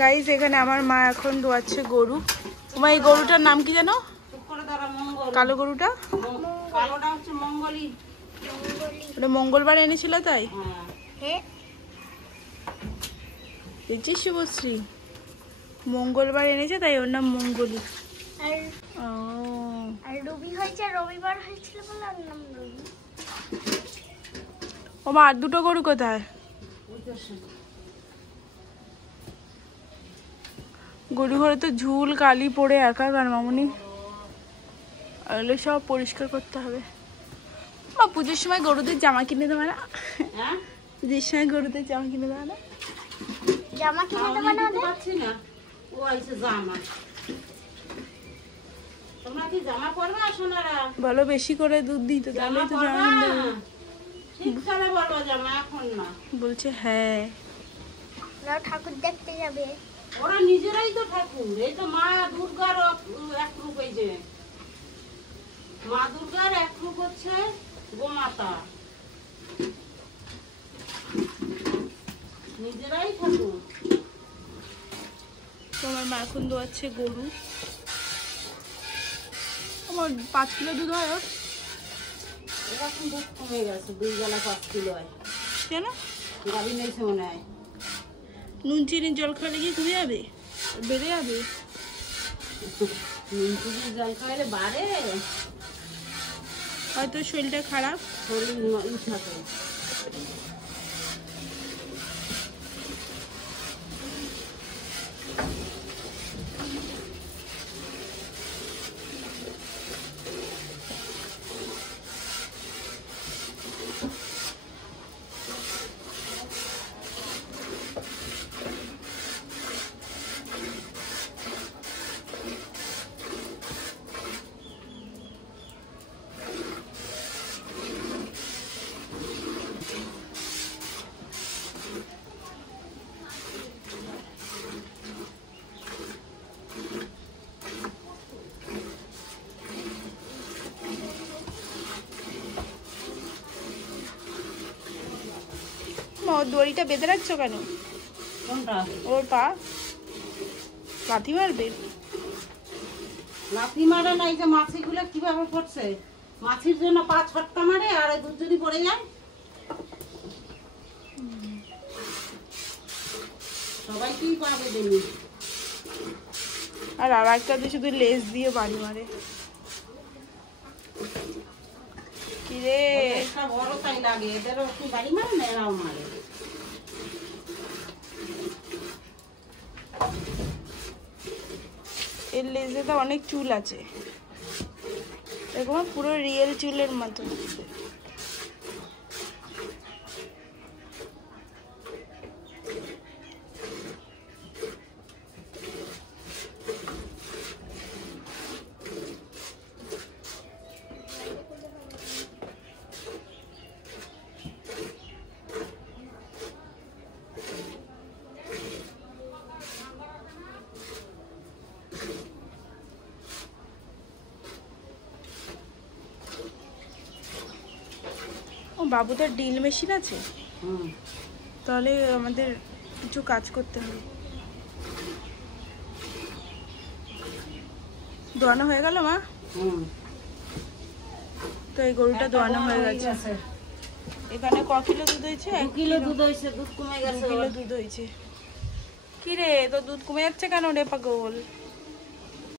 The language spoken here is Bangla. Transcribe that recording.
গাইস এখানে আমার মা এখন দোয়াচ্ছে গরু। তোমার এই গরুটার নাম কি জানো? কালো গরুটা? কালোটা হচ্ছে মঙ্গলি। ওটা মঙ্গলবার এনেছিল তাই? হ্যাঁ। দেখছিস শুভশ্রী, মঙ্গলবার এনেছে তাই ওর নাম মঙ্গলি। আর রবি হয়েছে, রবিবার হয়েছিল বলে ওর নাম রবি। ও মা, আর দুটো গরু কোথায়? গরু ঘরে তো ঝুল কালি পড়ে একাকার মামুনি, এগুলো সব পরিষ্কার করতে হবে। মা পুজোর সময় গরুদের জামা কিনে দেবে না? পুজোর সময় গরুদের জামা কিনে দেবে না? জামা কিনে দেবে না? পাচ্ছি না, ও আইছে জামা। তোমরা কি জামা পরবে সোনারা? বলো বেশি করে দুধ দিই তো, তাহলে তো জামা কিনতে হবে। শীতকালে বলবো জামা, এখন না। বলছে হ্যাঁ। ওরা ঠাকুর দেখতে যাবে। ওরা নিজেরাই তো ঠাকুর। এই তো মা দুর্গার এক রূপ, এই যে মা দুর্গার এক রূপ হচ্ছে গোমাতা, নিজেরাই ঠাকুর। তোমার মা এখন দোয়াচ্ছে গরু। আমার 5 কিলো দুধ হয় ওর। এরকম দুধ কমে গেছে, 2 বেলা 5 কিলো হয়। কেন? গাড়ি নিয়েছে মনে হয়। নুন চিনির জল খাওয়ালে কি কমে যাবে, বেড়ে যাবে? নুন চিনির জল খাইলে বাড়ে, হয়তো শরীরটা খারাপ। শরীর থাকে। ওর দড়িটা বেঁধে রাখছো কেন? কোনটা? ওর পা লাথি মারবে? লাথি মারে না, এই যে মাছিগুলো কিভাবে পড়ছে, মাছির জন্য পা ছটকা মারে, আর দুধ যদি পড়ে যায় সবাইকেই পা বেঁধে নি। আর একটা দিয়ে শুধু লেজ দিয়ে বাড়ি মারে। কিরে একটা বড় তাই লাগে, এদেরও একটু বাড়ি মারে না, এরাও মারে। এর লেজে তো অনেক চুল আছে, এরকম পুরো রিয়েল চুলের মতো। ও বাবুদের ড্রিল মেশিন আছে, তাহলে আমাদের কিছু কাজ করতে হবে। দোয়ানো হয়ে গেল মা? তো এই গরুটা দোয়ানো হয়ে গেছে। এখানে ক কিলো দুধ হয়েছে? 2 কিলো দুধ হয়েছে, দুধ কমে গেছে। 2 কিলো দুধ হয়েছে। কি রে, তো দুধ কমে যাচ্ছে কেন রে পাগল?